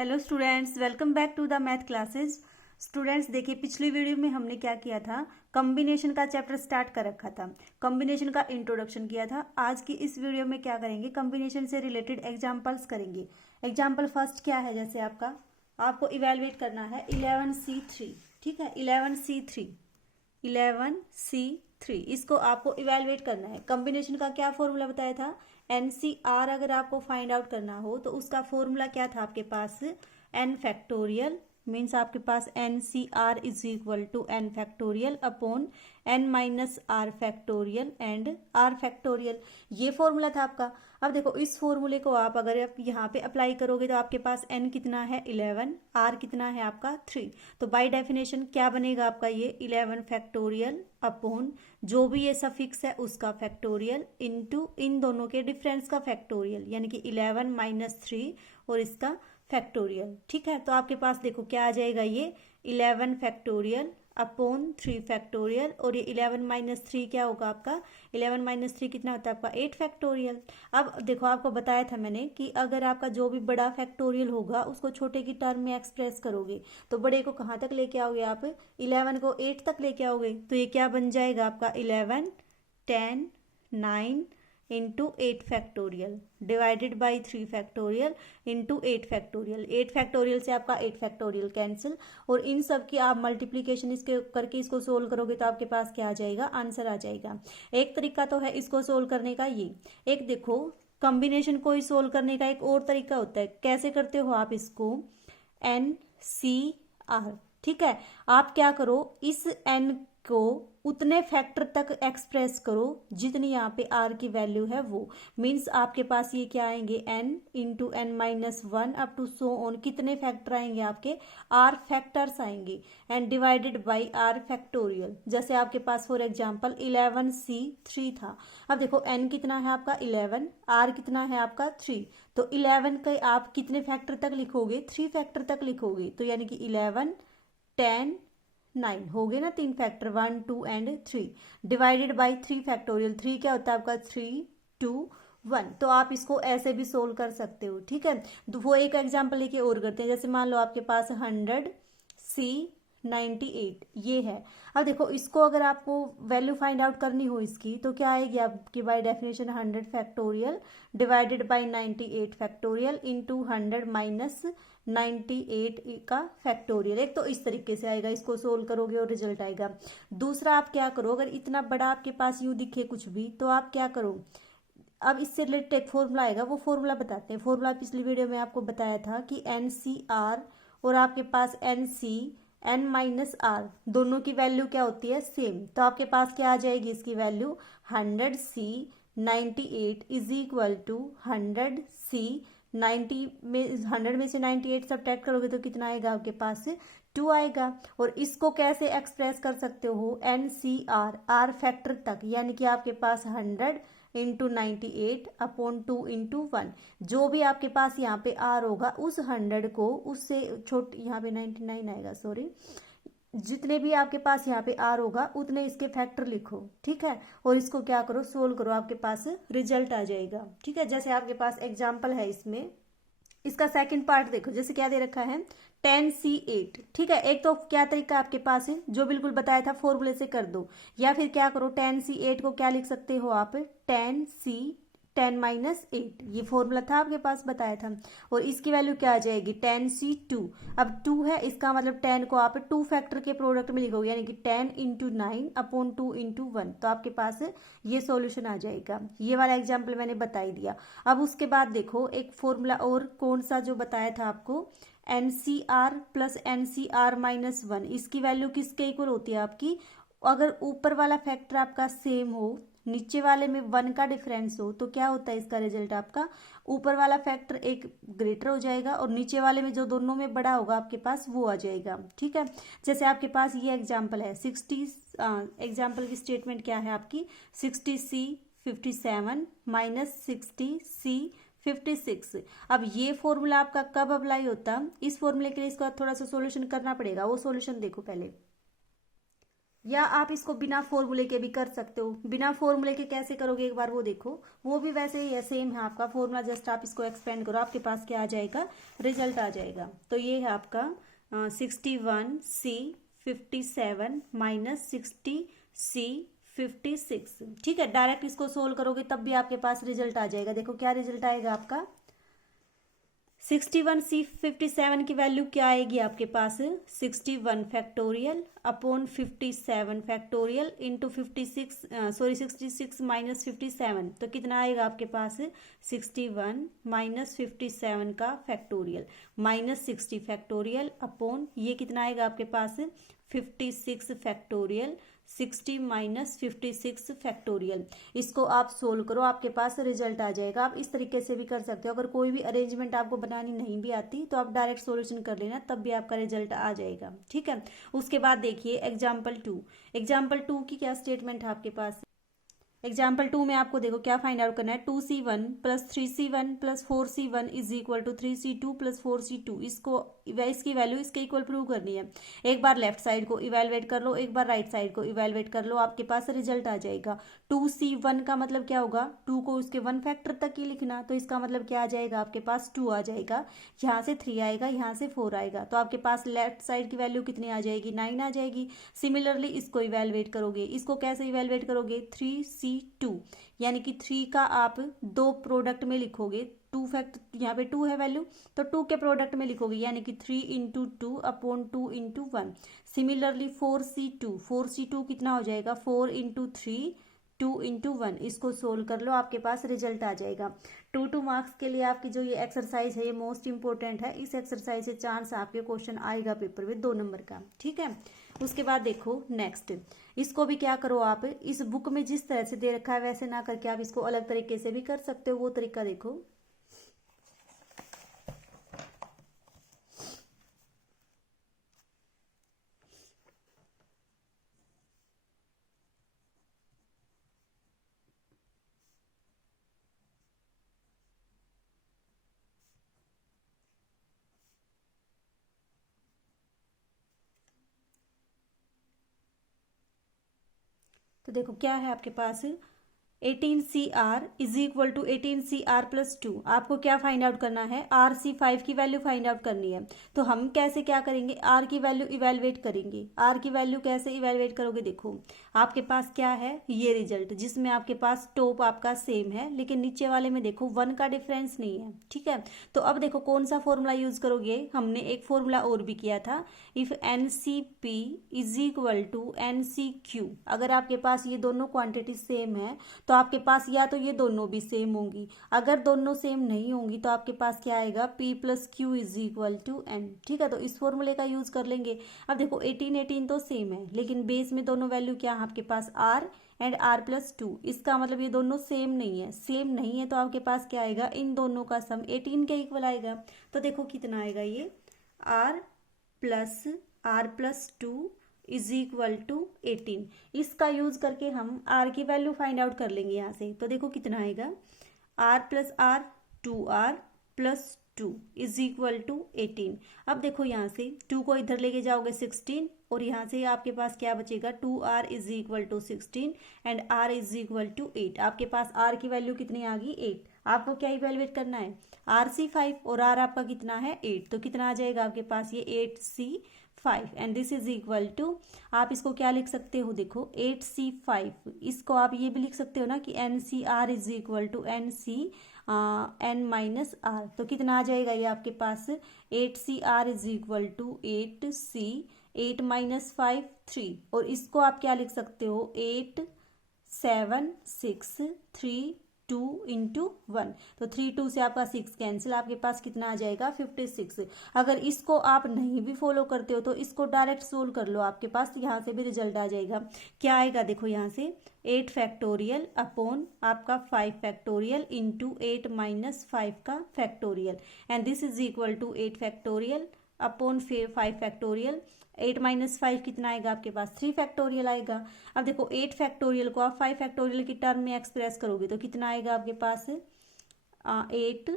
Hello students, welcome back to the math classes. Students देखिए, पिछली video में हमने क्या किया था, कॉम्बिनेशन का चैप्टर स्टार्ट कर रखा था, कॉम्बिनेशन का इंट्रोडक्शन किया था। आज की इस वीडियो में क्या करेंगे, कॉम्बिनेशन से रिलेटेड एग्जांपल्स करेंगे। एग्जांपल फर्स्ट क्या है, जैसे आपको इवेलुएट करना है 11C3, ठीक है, 11C3 इसको आपको इवेलुएट करना है। कॉम्बिनेशन का क्या फॉर्मूला बताया था, NCR अगर आपको फाइंड आउट करना हो तो उसका फॉर्मूला क्या था आपके पास, n फैक्टोरियल, मीन्स आपके पास NCR is equal to n factorial upon n minus r factorial and r factorial, ये फॉर्मूला था आपका। अब देखो, इस फॉर्मूले को आप अगर आप यहाँ पे अप्लाई करोगे तो आपके पास n कितना है 11, r कितना है आपका 3, तो बाय डेफिनेशन क्या बनेगा आपका, ये 11 फैक्टोरियल अपॉन जो भी ये सफिक्स है उसका फैक्टोरियल इनटू इन दोनों के डिफरेंस का फैक्टोरियल, यानी कि 11 माइनस 3 और इसका फैक्टोरियल। ठीक है, तो आपके पास देखो क्या आ जाएगा, ये 11 फैक्टोरियल अपॉन 3 फैक्टोरियल, और ये 11 माइनस 3 क्या होगा आपका, 11 माइनस 3 कितना होता है आपका 8 फैक्टोरियल। अब देखो, आपको बताया था मैंने कि अगर आपका जो भी बड़ा फैक्टोरियल होगा उसको छोटे की टर्म में एक्सप्रेस करोगे तो बड़े को कहाँ तक लेके आओगे आप, 11 को 8 तक लेके आओगे, तो ये क्या बन जाएगा आपका 11 10 9 into 8 factorial divided by 3 factorial into 8 factorial. 8 factorial से आपका 8 फैक्टोरियल कैंसिल, और इन सब की आप मल्टीप्लीकेशन इसके करके इसको सोल्व करोगे तो आपके पास क्या आ जाएगा, आंसर आ जाएगा। एक तरीका तो है इसको सोल्व करने का ये, एक देखो कॉम्बिनेशन को ही सोल्व करने का एक और तरीका होता है। कैसे करते हो आप इसको, NCR, ठीक है, आप क्या करो, इस n को उतने फैक्टर तक एक्सप्रेस करो जितनी यहाँ पे r की वैल्यू है वो, मीन्स आपके पास ये क्या आएंगे n into n minus 1 up to so on, कितने फैक्टर आएंगे आपके, r फैक्टर्स आएंगे, and divided by r factorial. जैसे आपके पास फॉर एग्जांपल 11C3 था। अब देखो n कितना है आपका 11, r कितना है आपका 3, तो 11 के आप कितने फैक्टर तक लिखोगे, 3 फैक्टर तक लिखोगे, तो यानी कि 11 10 9 हो गए ना, 3 factor 1 2 and 3 divided by 3 factorial. 3 क्या होता है आपका 3 2 1, तो आप इसको ऐसे भी सोल्व कर सकते हो। ठीक है, तो वो एक एग्जांपल लेके और करते हैं। जैसे मान लो आपके पास 100C98 ये है। अब देखो, इसको अगर आपको वैल्यू फाइंड आउट करनी हो इसकी तो क्या आएगी आपकी, by definition 100 factorial divided by 98 factorial into 100 minus 98 का फैक्टोरियल। एक तो इस तरीके से आएगा, इसको सोल्व करोगे और रिजल्ट आएगा। दूसरा आप क्या करो, अगर इतना बड़ा आपके पास यूं दिखे कुछ भी तो आप क्या करो, अब इससे रिलेटेड एक फॉर्मूला आएगा, वो फॉर्मूला बताते हैं। फॉर्मूला पिछली वीडियो में आपको बताया था कि NCR और आपके पास NC n माइनस आर दोनों की वैल्यू क्या होती है, सेम, तो आपके पास क्या आ जाएगी इसकी value, 100C98 is equal to 100C 100 में से 98 सब्ट्रैक्ट करोगे तो कितना आएगा आपके पास, 2 आएगा। और इसको कैसे एक्सप्रेस कर सकते हो, NCR R फैक्टर तक, यानी कि आपके पास 100 इंटू 98 अपॉन 2 इंटू 1, जो भी आपके पास यहाँ पे R होगा उस 100 को उससे छोट, यहाँ पे 99 आएगा, सॉरी, जितने भी आपके पास यहाँ पे R होगा उतने इसके फैक्टर लिखो। ठीक है, और इसको क्या करो, सोल्व करो, आपके पास रिजल्ट आ जाएगा। ठीक है, जैसे आपके पास एग्जाम्पल है इसमें, इसका सेकंड पार्ट देखो, जैसे क्या दे रखा है 10C8। ठीक है, एक तो क्या तरीका आपके पास है, जो बिल्कुल बताया था फॉर्मूले से कर दो, या फिर क्या करो 10C8 को क्या लिख सकते हो आप, 10 माइनस 8, ये फॉर्मूला था आपके पास बताया था, और इसकी वैल्यू क्या आ जाएगी 10C2। अब 2 है, इसका मतलब 10 को आप 2 फैक्टर के प्रोडक्ट में लिखोगे, यानी कि 10 इंटू 9 अपॉन 2 इंटू 1, तो आपके पास ये सॉल्यूशन आ जाएगा। ये वाला एग्जाम्पल मैंने बता ही दिया। अब उसके बाद देखो एक फॉर्मूला और कौन सा जो बताया था आपको, NCR प्लस NCR माइनस 1, इसकी वैल्यू किसके इक्वल होती है आपकी, अगर ऊपर वाला फैक्टर आपका सेम हो, नीचे वाले में 1 का डिफरेंस हो, तो क्या होता है इसका रिजल्ट, आपका ऊपर वाला फैक्टर एक ग्रेटर हो जाएगा और नीचे वाले में जो दोनों में बड़ा होगा आपके पास वो आ जाएगा। ठीक है, जैसे आपके पास ये एग्जांपल है 60, एग्जांपल की स्टेटमेंट क्या है आपकी, 60C57 माइनस 60C56। अब ये फॉर्मूला आपका कब अप्लाई होता, इस फॉर्मूले के लिए इसका थोड़ा सा सॉल्यूशन करना पड़ेगा, वो सॉल्यूशन देखो पहले। या आप इसको बिना फॉर्मूले के भी कर सकते हो। बिना फॉर्मूले के कैसे करोगे एक बार वो देखो, वो भी वैसे ही है, सेम है आपका फॉर्मूला, जस्ट आप इसको एक्सपेंड करो, आपके पास क्या आ जाएगा, रिजल्ट आ जाएगा। तो ये है आपका 61C57 माइनस 60C56। ठीक है, डायरेक्ट इसको सोल्व करोगे तब भी आपके पास रिजल्ट आ जाएगा। देखो क्या रिजल्ट आएगा आपका, 61C57 की वैल्यू क्या आएगी आपके पास, 61 factorial upon 57 factorial into 66 minus 57, तो कितना आएगा आपके पास, 61 माइनस 57 का फैक्टोरियल माइनस 60 फैक्टोरियल अपॉन ये कितना आएगा आपके पास, 56 फैक्टोरियल 60 माइनस 56 फैक्टोरियल। इसको आप सोल्व करो, आपके पास रिजल्ट आ जाएगा। आप इस तरीके से भी कर सकते हो, अगर कोई भी अरेंजमेंट आपको बनानी नहीं भी आती तो आप डायरेक्ट सॉल्यूशन कर लेना, तब भी आपका रिजल्ट आ जाएगा। ठीक है, उसके बाद देखिए एग्जाम्पल टू की क्या स्टेटमेंट है आपके पास। एग्जाम्पल 2 में आपको देखो क्या फाइंड आउट करना है, 2C1 plus 3C1 plus 4C1 is equal to 3C2 plus 4C2। इसकी वैल्यू इसके इक्वल प्रूव करनी है। एक बार लेफ्ट साइड को इवेलुएट कर लो, एक बार राइट साइड को इवेलुएट कर लो, आपके पास रिजल्ट आ जाएगा। 2C1 का मतलब क्या होगा, 2 को उसके 1 फैक्टर तक ही लिखना, तो इसका मतलब क्या आ जाएगा, आपके पास 2 आ जाएगा, यहाँ से 3 आएगा, यहाँ से 4 आएगा, तो आपके पास लेफ्ट साइड की वैल्यू कितनी आ जाएगी, 9 आ जाएगी। सिमिलरली इसको इवेलुएट करोगे, इसको कैसे इवेलुएट करोगे, 3C2 यानी कि 3 का आप 2 प्रोडक्ट में लिखोगे, 2 फैक्ट यहाँ पे 2 है वैल्यू, तो 2 के प्रोडक्ट में लिखोगे, यानी कि 3 into 2 upon 2 into 1। Similarly 4C2 कितना हो जाएगा, 4 इंटू 3 2 इंटू 1। इसको सोल्व कर लो, आपके पास रिजल्ट आ जाएगा। 2 मार्क्स के लिए आपकी जो ये एक्सरसाइज है ये मोस्ट इंपॉर्टेंट है। इस एक्सरसाइज से चांस आपके क्वेश्चन आएगा पेपर में 2 नंबर का। ठीक है, उसके बाद देखो नेक्स्ट, इसको भी क्या करो आप, इस बुक में जिस तरह से दे रखा है वैसे ना करके आप इसको अलग तरीके से भी कर सकते हो, वो तरीका देखो। तो देखो क्या है आपके पास, 18CR is equal to 18CR plus 2। आपको क्या फाइंड आउट करना है, RC5 की वैल्यू फाइंड आउट करनी है। तो हम कैसे क्या करेंगे, R की वैल्यू इवेलुएट करेंगे। R की वैल्यू कैसे इवेलुएट करोगे, देखो आपके पास क्या है, ये रिजल्ट जिसमें आपके पास टॉप आपका सेम है लेकिन नीचे वाले में देखो 1 का डिफरेंस नहीं है। ठीक है, तो अब देखो कौन सा फॉर्मूला यूज करोगे, हमने एक फॉर्मूला और भी किया था, if NCP is equal to NCQ। अगर आपके पास ये दोनों क्वांटिटी सेम है तो आपके पास या तो ये दोनों भी सेम होंगी, अगर दोनों सेम नहीं होंगी तो आपके पास क्या आएगा, P plus Q is equal to N। ठीक है, तो इस फॉर्मूले का यूज कर लेंगे। अब देखो 18 तो सेम है लेकिन बेस में दोनों वैल्यू क्या है आपके पास, R एंड R प्लस 2। इसका मतलब ये दोनों सेम नहीं है, सेम नहीं है तो आपके पास क्या आएगा, इन दोनों का सम 18 के इक्वल आएगा। तो देखो कितना आएगा ये, R plus 2 is equal to 18। इसका यूज करके हम R की वैल्यू फाइंड आउट कर लेंगे यहाँ से। तो देखो कितना आएगा, R plus R 2R plus 2 is equal to 18। अब देखो यहाँ से 2 को इधर लेके जाओगे 16 और यहाँ से आपके पास क्या बचेगा, 2R is equal to 16 and R is equal to 8। आपके पास R की वैल्यू कितनी आ गई, 8। आपको क्या इवेलुएट करना है, RC5 और R आपका कितना है, 8। तो कितना आ जाएगा आपके पास, ये 8C5 and this is equal to, आप इसको क्या लिख सकते हो, देखो 8C5, इसको आप ये भी लिख सकते हो ना कि NCR is equal to N minus R। तो कितना आ जाएगा ये आपके पास, 8CR is equal to 8C 8 minus 5 3। और इसको आप क्या लिख सकते हो, 8 7 6 3 2 इंटू 1। तो 3 2 से आपका 6 कैंसिल, आपके पास कितना आ जाएगा, 56। अगर इसको आप नहीं भी फॉलो करते हो तो इसको डायरेक्ट सोल्व कर लो, आपके पास यहाँ से भी रिजल्ट आ जाएगा। क्या आएगा, देखो यहाँ से 8 फैक्टोरियल अपॉन आपका 5 फैक्टोरियल इंटू 8 माइनस 5 का factorial and this is equal to 8 factorial upon 5 factorial. 8 minus 5 कितना आएगा आपके पास, 3 फैक्टोरियल आएगा। अब देखो 8 फैक्टोरियल को आप 5 फैक्टोरियल की टर्म में एक्सप्रेस करोगे तो कितना आएगा आपके पास, 8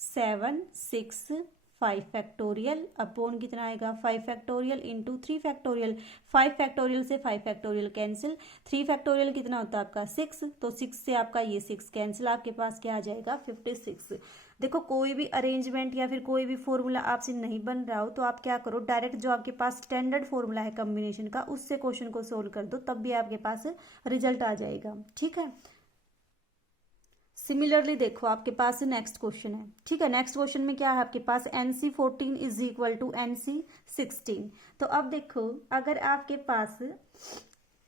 7 6 5 फैक्टोरियल अपॉन कितना आएगा 5 फैक्टोरियल इंटू 3 फैक्टोरियल। 5 फैक्टोरियल से 5 फैक्टोरियल कैंसिल, 3 फैक्टोरियल कितना होता है आपका 6, तो 6 से आपका ये 6 कैंसिल, आपके पास क्या आ जाएगा 56। देखो कोई भी अरेंजमेंट या फिर कोई भी फॉर्मूला आपसे नहीं बन रहा हो तो आप क्या करो, डायरेक्ट जो आपके पास स्टैंडर्ड फॉर्मूला है कम्बिनेशन का उससे क्वेश्चन को सोल्व कर दो, तब भी आपके पास रिजल्ट आ जाएगा। ठीक है, सिमिलरली देखो आपके पास नेक्स्ट क्वेश्चन है। ठीक है, नेक्स्ट क्वेश्चन में क्या है आपके पास NC14 is equal to NC16। तो अब देखो अगर आपके पास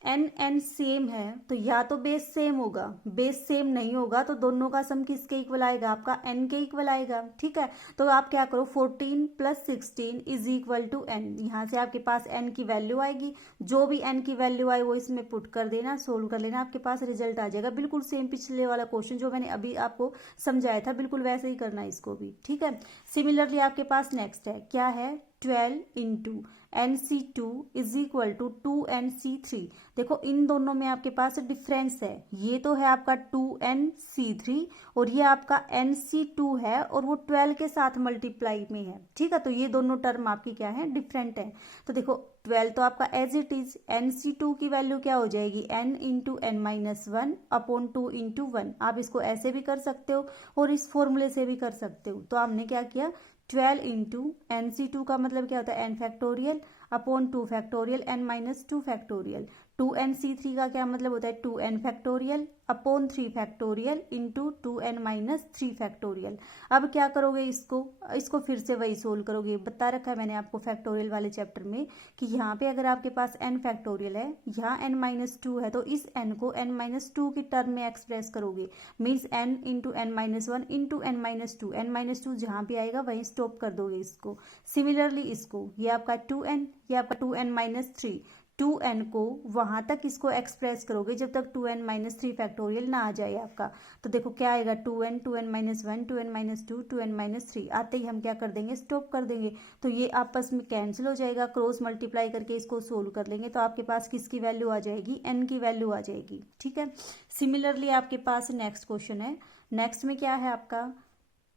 एन सेम है तो या तो बेस सेम होगा, बेस सेम नहीं होगा तो दोनों का सम किसके इक्वल आएगा, आपका n के इक्वल आएगा। ठीक है, तो आप क्या करो 14 + 16 इज इक्वल टू n, यहाँ से आपके पास n की वैल्यू आएगी, जो भी n की वैल्यू आए वो इसमें पुट कर देना, सोल्व कर लेना, आपके पास रिजल्ट आ जाएगा। बिल्कुल सेम पिछले वाला क्वेश्चन जो मैंने अभी आपको समझाया था बिल्कुल वैसे ही करना है इसको भी। ठीक है, सिमिलरली आपके पास नेक्स्ट है, क्या है 12 into NC2 is equal to 2NC3। देखो इन दोनों में आपके पास डिफरेंस है, ये तो है आपका 2NC3 और ये आपका NC2 है और वो 12 के साथ मल्टीप्लाई में है। ठीक है, तो ये दोनों टर्म आपकी क्या है, डिफरेंट है। तो देखो 12 तो आपका एज इट इज, NC2 की वैल्यू क्या हो जाएगी n into n-1 upon 2 into 1। आप इसको ऐसे भी कर सकते हो और इस फॉर्मूले से भी कर सकते हो। तो हमने क्या किया 12 इंटू NC2 का मतलब क्या होता है n factorial upon 2 factorial n-2 factorial. 2NC3 का क्या मतलब होता है 2n factorial upon 3 factorial into 2n-3 factorial. अब क्या करोगे, इसको फिर से वही सोल्व करोगे। बता रखा है मैंने आपको फैक्टोरियल वाले चैप्टर में कि यहाँ पे अगर आपके पास n फैक्टोरियल है, यहाँ n-2 है, तो इस n को n-2 की टर्म में एक्सप्रेस करोगे, means n into n-1 into n-2। n-2 जहाँ भी आएगा वहीं स्टॉप कर दोगे इसको। सिमिलरली इसको, ये आपका 2n, ये आपका 2n-3, 2n को वहां तक इसको एक्सप्रेस करोगे जब तक 2n-3 फैक्टोरियल ना आ जाए आपका। तो देखो क्या आएगा 2n, 2n-1, 2n-2, 2n-3 आते ही हम क्या कर देंगे, स्टॉप कर देंगे। तो ये आपस में कैंसिल हो जाएगा, क्रॉस मल्टीप्लाई करके इसको सोल्व कर लेंगे तो आपके पास किसकी वैल्यू आ जाएगी, n की वैल्यू आ जाएगी। ठीक है, सिमिलरली आपके पास नेक्स्ट क्वेश्चन है। नेक्स्ट में क्या है आपका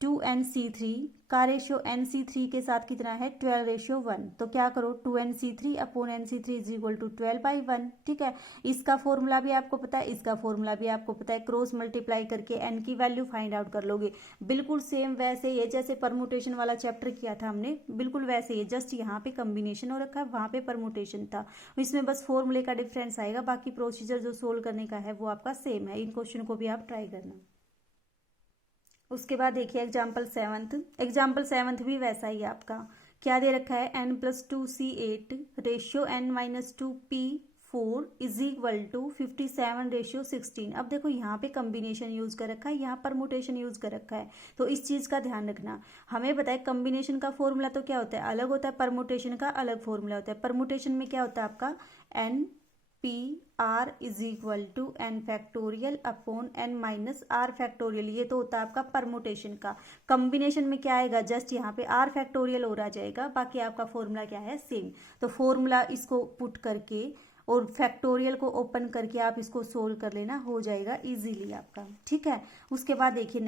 2NC3 का रेशियो NC3 के साथ कितना है 12:1। तो क्या करो 2NC3 upon NC3 is equal to 12/1। ठीक है, इसका फॉर्मूला भी आपको पता है, इसका फॉर्मूला भी आपको पता है, क्रॉस मल्टीप्लाई करके n की वैल्यू फाइंड आउट कर लोगे। बिल्कुल सेम वैसे ये जैसे परमुटेशन वाला चैप्टर किया था हमने, बिल्कुल वैसे ही, जस्ट यहाँ पे कम्बिनेशन हो रखा है, वहाँ पे परमुटेशन था, इसमें बस फॉर्मूले का डिफरेंस आएगा, बाकी प्रोसीजर जो सोल्व करने का है वो आपका सेम है। इन क्वेश्चन को भी आप ट्राई करना। उसके बाद देखिए एग्जाम्पल 7th भी वैसा ही आपका क्या दे रखा है n+2C8 ratio n-2P4 is equal to 57:16। अब देखो यहाँ पे कम्बिनेशन यूज कर रखा है, यहाँ परमुटेशन यूज कर रखा है, तो इस चीज का ध्यान रखना। हमें बताए कम्बिनेशन का फॉर्मूला तो क्या होता है, अलग होता है, परमुटेशन का अलग फॉर्मूला होता है। परमुटेशन में क्या होता है आपका NPR is equal to n factorial upon n-r factorial, ये तो होता है आपका परमुटेशन का। कॉम्बिनेशन में क्या आएगा, जस्ट यहाँ पे r फैक्टोरियल और आ जाएगा, बाकी आपका फॉर्मूला क्या है सेम। तो फॉर्मूला इसको पुट करके और फैक्टोरियल को ओपन करके आप इसको सोल्व कर लेना, हो जाएगा इजीली आपका। ठीक है, उसके बाद देखिए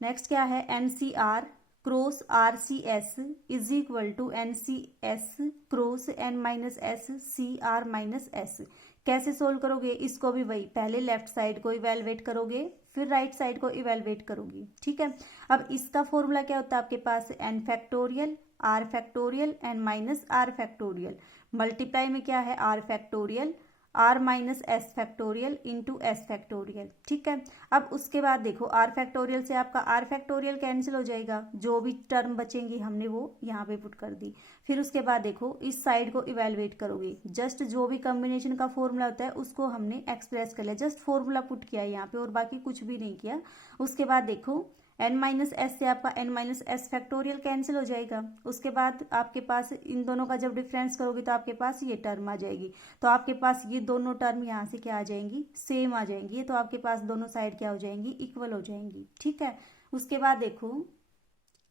नेक्स्ट क्या है NCR cross RCS is equal to NCS cross n-s CR-s। कैसे सोल्व करोगे, इसको भी वही, पहले लेफ्ट साइड को इवेलुएट करोगे फिर राइट साइड को इवेलुएट करोगे। ठीक है, अब इसका फॉर्मूला क्या होता है आपके पास n factorial r factorial n-r factorial, multiply में क्या है r factorial r-s factorial into s factorial. ठीक है, अब उसके बाद देखो r फैक्टोरियल से आपका r फैक्टोरियल कैंसिल हो जाएगा, जो भी टर्म बचेंगी हमने वो यहाँ पे पुट कर दी। फिर उसके बाद देखो इस साइड को इवेलुएट करोगे, जस्ट जो भी कॉम्बिनेशन का फॉर्मूला होता है उसको हमने एक्सप्रेस कर लिया, जस्ट फॉर्मूला पुट किया यहाँ पे और बाकी कुछ भी नहीं किया। उसके बाद देखो n-s से आपका n-s फैक्टोरियल कैंसिल हो जाएगा। उसके बाद आपके पास इन दोनों का जब डिफरेंस करोगे तो आपके पास ये टर्म आ जाएगी, तो आपके पास ये दोनों टर्म यहाँ से क्या आ जाएंगी, सेम आ जाएंगी, तो आपके पास दोनों साइड क्या हो जाएंगी, इक्वल हो जाएंगी। ठीक है, उसके बाद देखो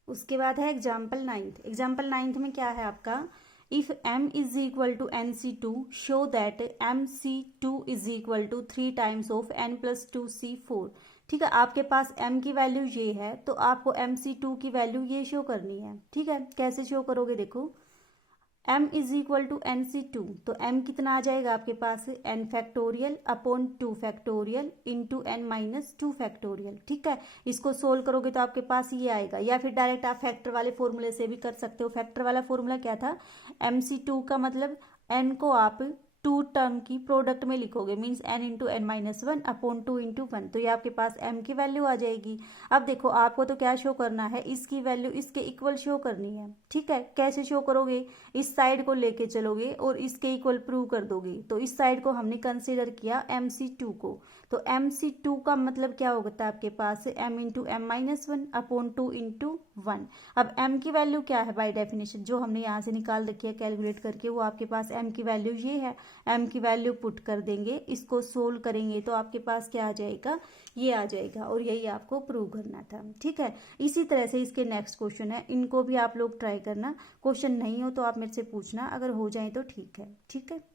उसके बाद है एग्जाम्पल 9th में क्या है आपका if m is equal to NC2 show that MC2 is equal to 3 times of n+2C4। ठीक है। आपके पास m की वैल्यू ये है तो आपको MC2 की वैल्यू ये शो करनी है। ठीक है, कैसे शो करोगे, देखो m is equal to NC2, तो m कितना आ जाएगा आपके पास, n factorial upon 2 factorial into n minus 2 factorial. ठीक है, इसको सोल्व करोगे तो आपके पास ये आएगा, या फिर डायरेक्ट आप फैक्टर वाले फॉर्मूले से भी कर सकते हो। फैक्टर वाला फॉर्मूला क्या था, MC2 का मतलब n को आप 2 टर्म की प्रोडक्ट में लिखोगे, means n into n minus 1 upon 2 into 1, तो ये आपके पास m की वैल्यू आ जाएगी। अब देखो आपको तो क्या शो करना है, इसकी वैल्यू इसके इक्वल शो करनी है। ठीक है, कैसे शो करोगे, इस साइड को लेके चलोगे और इसके इक्वल प्रूव कर दोगे। तो इस साइड को हमने कंसीडर किया MC2 को, तो MC2 का मतलब क्या होता है आपके पास, m into m minus 1 upon 2 into 1। अब m की वैल्यू क्या है, बाय डेफिनेशन जो हमने यहाँ से निकाल रखी है कैलकुलेट करके, वो आपके पास m की वैल्यू ये है। m की वैल्यू पुट कर देंगे, इसको सोल्व करेंगे तो आपके पास क्या आ जाएगा, ये आ जाएगा, और यही आपको प्रूव करना था। ठीक है, इसी तरह से इसके नेक्स्ट क्वेश्चन है, इनको भी आप लोग ट्राई करना। क्वेश्चन नहीं हो तो आप मेरे से पूछना, अगर हो जाए तो ठीक है। ठीक है।